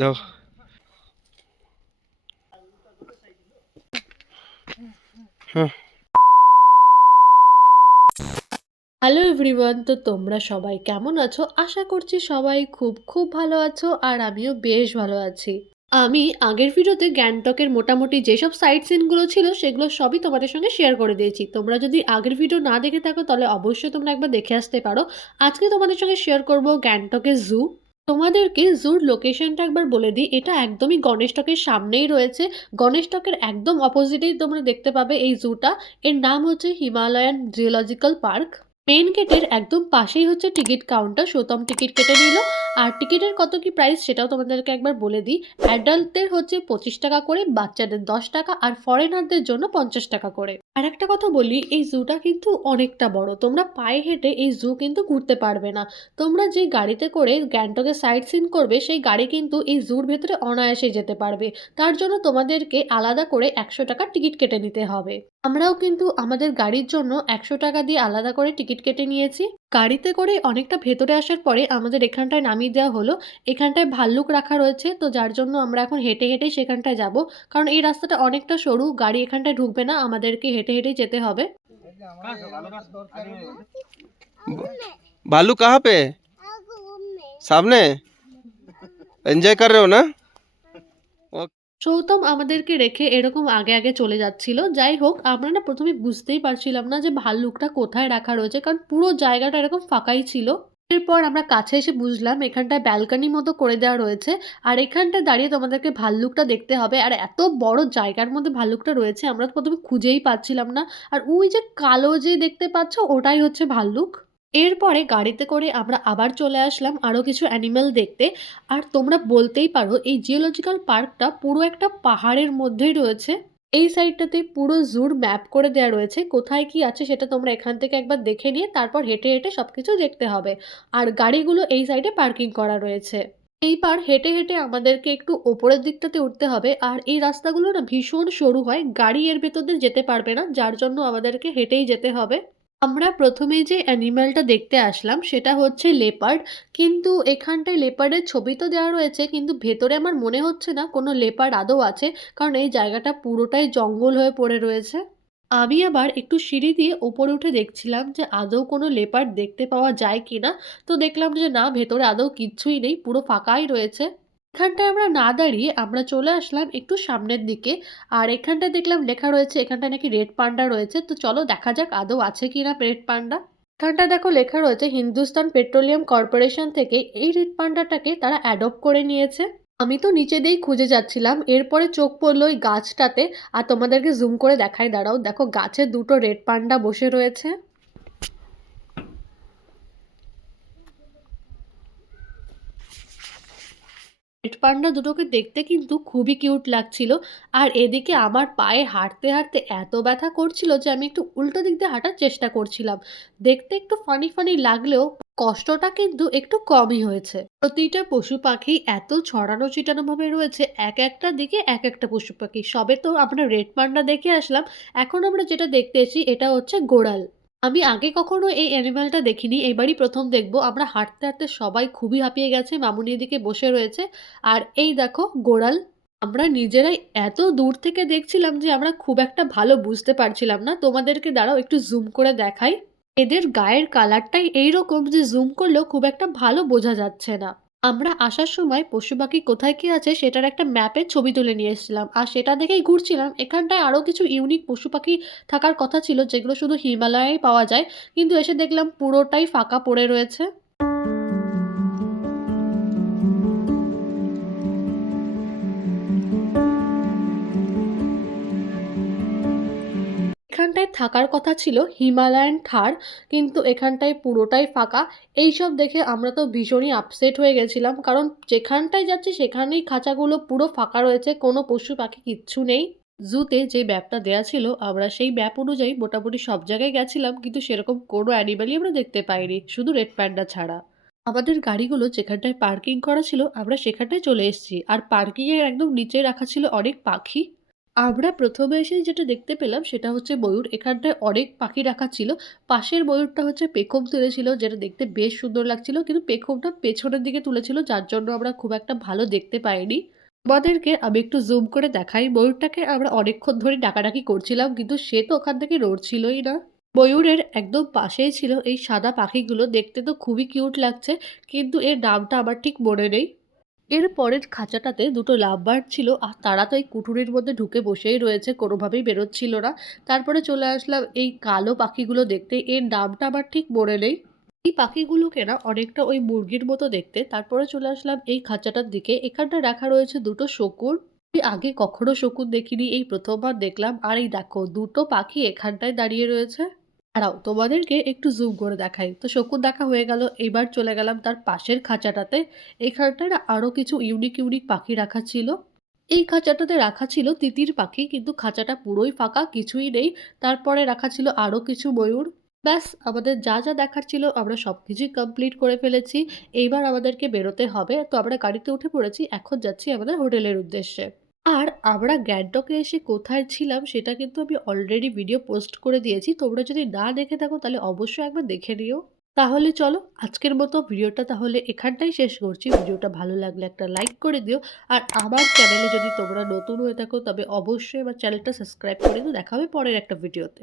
যাও। হ্যাঁ। Hello everyone, তো তোমরা সবাই কেমন আছো? আশা করছি সবাই খুব খুব ভালো আছো আর আমিও বেশ ভালো আছি। আমি আগের ভিডিওতে গ্যাংটকের মোটামুটি যেসব সাইট সিনগুলো ছিল সেগুলো সবই তোমাদের সঙ্গে শেয়ার করে দিয়েছি। তোমরা যদি আগের ভিডিও না দেখে থাকো তাহলে অবশ্যই তোমরা একবার দেখে আসতে পারো। আজকে তোমাদের সঙ্গে শেয়ার করব গ্যাংটকের জু তোমাদেরকে জুর লোকেশনটা একবার বলে দিই, এটা একদমই গণেশ টকের সামনেই রয়েছে। গণেশ টকের একদম অপোজিটেই তোমরা দেখতে পাবে এই জুটা। এর নাম হচ্ছে হিমালয়ান জিওলজিক্যাল পার্ক মেন গেটের একদম পাশেই হচ্ছে টিকিট কাউন্টার সৌতম টিকিট কেটে নিল। আর টিকিটের কত কি প্রাইস সেটাও তোমাদেরকে একবার বলে দিই। অ্যাডাল্টদের হচ্ছে পঁচিশ টাকা করে, বাচ্চাদের দশ টাকা, আর ফরেনারদের জন্য পঞ্চাশ টাকা করে। আর একটা কথা বলি, এই জুটা কিন্তু অনেকটা বড়। তোমরা পায়ে হেঁটে এই জু কিন্তু ঘুরতে পারবে না। তোমরা যে গাড়িতে করে গ্যাংটকে সাইট সিন করবে, সেই গাড়ি কিন্তু এই জুর ভেতরে অনায়াসে যেতে পারবে। তার জন্য তোমাদেরকে আলাদা করে একশো টাকার টিকিট কেটে নিতে হবে। আমরাও কিন্তু আমাদের গাড়ির জন্য একশো টাকা দিয়ে আলাদা করে টিকিট কেটে নিয়েছি গাড়িতে করে অনেকটা ভেতরে আসার পরে আমাদের এখানটায় নামিয়ে দেওয়া হলো এখানটায় ভাল্লুক রাখা রয়েছে তো যার জন্য আমরা এখন হেঁটে হেঁটে সেখানটায় যাব কারণ এই রাস্তাটা অনেকটা সরু গাড়ি এখানটায় ঢুকবে না আমাদেরকে হেঁটে হেঁটেই যেতে হবে भालू कहाँ पे है? सामने एंजॉय कर रहे हो ना সৌতম আমাদেরকে রেখে এরকম আগে আগে চলে যাচ্ছিল। যাই হোক, আমরা না প্রথমে বুঝতেই পারছিলাম না যে ভাল্লুকটা কোথায় রাখা রয়েছে, কারণ পুরো জায়গাটা এরকম ফাঁকাই ছিল। এরপর আমরা কাছে এসে বুঝলাম এখানটায় ব্যালকনি মতো করে দেওয়া রয়েছে, আর এখানটায় দাঁড়িয়ে তোমাদেরকে ভাল্লুকটা দেখতে হবে। আর এত বড় জায়গার মধ্যে ভাল্লুকটা রয়েছে, আমরা তো প্রথমে খুঁজেই পাচ্ছিলাম না। আর ওই যে কালো যে দেখতে পাচ্ছ, ওটাই হচ্ছে ভাল্লুক। এরপরে গাড়িতে করে আমরা আবার চলে আসলাম আরও কিছু অ্যানিমেল দেখতে। আর তোমরা বলতেই পারো, এই জিওলজিক্যাল পার্কটা পুরো একটা পাহাড়ের মধ্যেই রয়েছে। এই সাইডটাতে পুরো জুর ম্যাপ করে দেওয়া রয়েছে, কোথায় কি আছে সেটা তোমরা এখান থেকে একবার দেখে নিয়ে তারপর হেঁটে হেঁটে সব কিছু দেখতে হবে। আর গাড়িগুলো এই সাইডে পার্কিং করা রয়েছে। এইবার হেঁটে হেঁটে আমাদেরকে একটু ওপরের দিকটাতে উঠতে হবে। আর এই রাস্তাগুলো না ভীষণ সরু হয়, গাড়ি এর ভেতর দিয়ে যেতে পারবে না, যার জন্য আমাদেরকে হেঁটেই যেতে হবে। আমরা প্রথমে যে অ্যানিম্যালটা দেখতে আসলাম, সেটা হচ্ছে লেপার্ড। কিন্তু এখানটায় লেপার্ডের ছবি তো দেওয়া রয়েছে, কিন্তু ভেতরে আমার মনে হচ্ছে না কোনো লেপার্ড আদৌ আছে, কারণ এই জায়গাটা পুরোটাই জঙ্গল হয়ে পড়ে রয়েছে। আমি আবার একটু সিঁড়ি দিয়ে ওপরে উঠে দেখছিলাম যে আদৌ কোনো লেপার্ড দেখতে পাওয়া যায় কি না তো দেখলাম যে না, ভেতরে আদৌ কিচ্ছুই নেই, পুরো ফাঁকাই রয়েছে। এখানটায় আমরা না দাঁড়িয়ে আমরা চলে আসলাম একটু সামনের দিকে। আর এখানটায় দেখলাম লেখা রয়েছে, এখানটায় নাকি রেড পান্ডা রয়েছে। তো চলো দেখা যাক আদৌ আছে কি না রেড পান্ডা। এখানটায় দেখো লেখা রয়েছে, হিন্দুস্তান পেট্রোলিয়াম কর্পোরেশন থেকে এই রেড পান্ডাটাকে তারা অ্যাডপ্ট করে নিয়েছে। আমি তো নিচে দিয়েই খুঁজে যাচ্ছিলাম, এরপরে চোখ পড়ল ওই গাছটাতে। আর তোমাদেরকে জুম করে দেখাই, দাঁড়াও। দেখো গাছে দুটো রেড পান্ডা বসে রয়েছে। রেড পান্ডা দুটোকে দেখতে কিন্তু খুবই কিউট লাগছিল। আর এদিকে আমার পায়ে হাঁটতে হাঁটতে এত ব্যথা করছিল যে আমি একটু উল্টো দিক দিয়ে হাঁটার চেষ্টা করছিলাম। দেখতে একটু ফানি ফানি লাগলেও কষ্টটা কিন্তু একটু কমই হয়েছে। প্রতিটা পশু পাখি এত ছড়ানো ছিটানো ভাবে রয়েছে, এক একটা দিকে এক একটা পশু পাখি। সবে তো আমরা রেড পান্ডা দেখে আসলাম। এখন আমরা যেটা দেখতে এসেছি, এটা হচ্ছে গোড়াল। আমি আগে কখনো এই অ্যানিমালটা দেখিনি, এবারই প্রথম দেখব। আমরা হাঁটতে হাঁটতে সবাই খুবই হাঁপিয়ে গেছে, মামুনি এদিকে বসে রয়েছে। আর এই দেখো, গোড়াল। আমরা নিজেরাই এত দূর থেকে দেখছিলাম যে আমরা খুব একটা ভালো বুঝতে পারছিলাম না। তোমাদেরকে দাঁড়াও, একটু জুম করে দেখাই। এদের গায়ের কালারটাই এইরকম যে জুম করলেও খুব একটা ভালো বোঝা যাচ্ছে না। আমরা আসার সময় পশু পাখি কোথায় কি আছে সেটার একটা ম্যাপের ছবি তুলে নিয়ে এসেছিলাম। আর সেটা দেখেই ঘুরছিলাম। এখানটায় আরও কিছু ইউনিক পশু পাখি থাকার কথা ছিল, যেগুলো শুধু হিমালয়েই পাওয়া যায়। কিন্তু এসে দেখলাম পুরোটাই ফাঁকা পড়ে রয়েছে। থাকার কথা ছিল হিমালয়ান থার কিন্তু এখানটায় পুরোটাই ফাঁকা। এইসব দেখে আমরা তো ভীষণই আপসেট হয়ে গেছিলাম, কারণ যেখানটায় যাচ্ছি সেখানেই খাঁচাগুলো পুরো ফাঁকা রয়েছে, কোনো পশু পাখি কিচ্ছু নেই। জুতে যে ব্যাপটা দেওয়া ছিল, আমরা সেই ব্যাপ অনুযায়ী মোটামুটি সব জায়গায় গেছিলাম, কিন্তু সেরকম কোনো অ্যানিমালই আমরা দেখতে পাইনি, শুধু রেড প্যান্ডা ছাড়া। আমাদের গাড়িগুলো যেখানটায় পার্কিং করা ছিল, আমরা সেখানটায় চলে এসেছি, আর পার্কিংয়ের একদম নিচে রাখা ছিল অনেক পাখি। আমরা প্রথমে এসেই যেটা দেখতে পেলাম সেটা হচ্ছে ময়ূর। এখানটায় অনেক পাখি রাখা ছিল। পাশের ময়ূরটা হচ্ছে পেখম তুলেছিল, যেটা দেখতে বেশ সুন্দর লাগছিল, কিন্তু পেখমটা পেছনের দিকে তুলেছিল, যার জন্য আমরা খুব একটা ভালো দেখতে পাইনি। আমাদেরকে আমি একটু জুম করে দেখাই। ময়ূরটাকে আমরা অনেকক্ষণ ধরে ডাকাডাকি করছিলাম, কিন্তু সে তো ওখান থেকে নড়ছিলই না। ময়ূরের একদম পাশেই ছিল এই সাদা পাখিগুলো। দেখতে তো খুবই কিউট লাগছে, কিন্তু এর নামটা আমার ঠিক মনে নেই। এর পরের খাঁচাটাতে দুটো লাভবার্ড ছিল, আর তারা তো এই কুঠুরির মধ্যে ঢুকে বসেই রয়েছে, কোনোভাবেই বেরোচ্ছিল না। তারপরে চলে আসলাম এই কালো পাখিগুলো দেখতে। এর নামটা আমার ঠিক মনে নেই। এই পাখিগুলোকে না অনেকটা ওই মুরগির মতো দেখতে। তারপরে চলে আসলাম এই খাঁচাটার দিকে। এখানটা রাখা রয়েছে দুটো আমি আগে কখনো শকুন দেখিনি, এই প্রথমবার দেখলাম। আর এই দেখো, দুটো পাখি এখানটায় দাঁড়িয়ে রয়েছে। দাঁড়াও, তোমাদেরকে একটু জুম করে দেখাই। তো শকুন দেখা হয়ে গেল, এবার চলে গেলাম তার পাশের খাঁচাটাতে। এখানটায় আরও কিছু ইউনিক ইউনিক পাখি রাখা ছিল। এই খাঁচাটাতে রাখা ছিল তিতির পাখি, কিন্তু খাঁচাটা পুরোই ফাঁকা, কিছুই নেই। তারপরে রাখা ছিল আরও কিছু ময়ূর। ব্যাস, আমাদের যা যা দেখার ছিল আমরা সব কিছুই কমপ্লিট করে ফেলেছি। এইবার আমাদেরকে বেরোতে হবে। তো আমরা গাড়িতে উঠে পড়েছি, এখন যাচ্ছি আমাদের হোটেলের উদ্দেশ্যে। আর আমরা গ্যাংটকে এসে কোথায় ছিলাম সেটা কিন্তু আমি অলরেডি ভিডিও পোস্ট করে দিয়েছি। তোমরা যদি না দেখে থাকো তাহলে অবশ্যই একবার দেখে নিও। তাহলে চলো আজকের মতো ভিডিওটা তাহলে এখানটাই শেষ করছি। ভিডিওটা ভালো লাগলে একটা লাইক করে দিও। আর আমার চ্যানেলে যদি তোমরা নতুন হয়ে থাকো তবে অবশ্যই আমার চ্যানেলটা সাবস্ক্রাইব করে দিও। দেখা হবে পরের একটা ভিডিওতে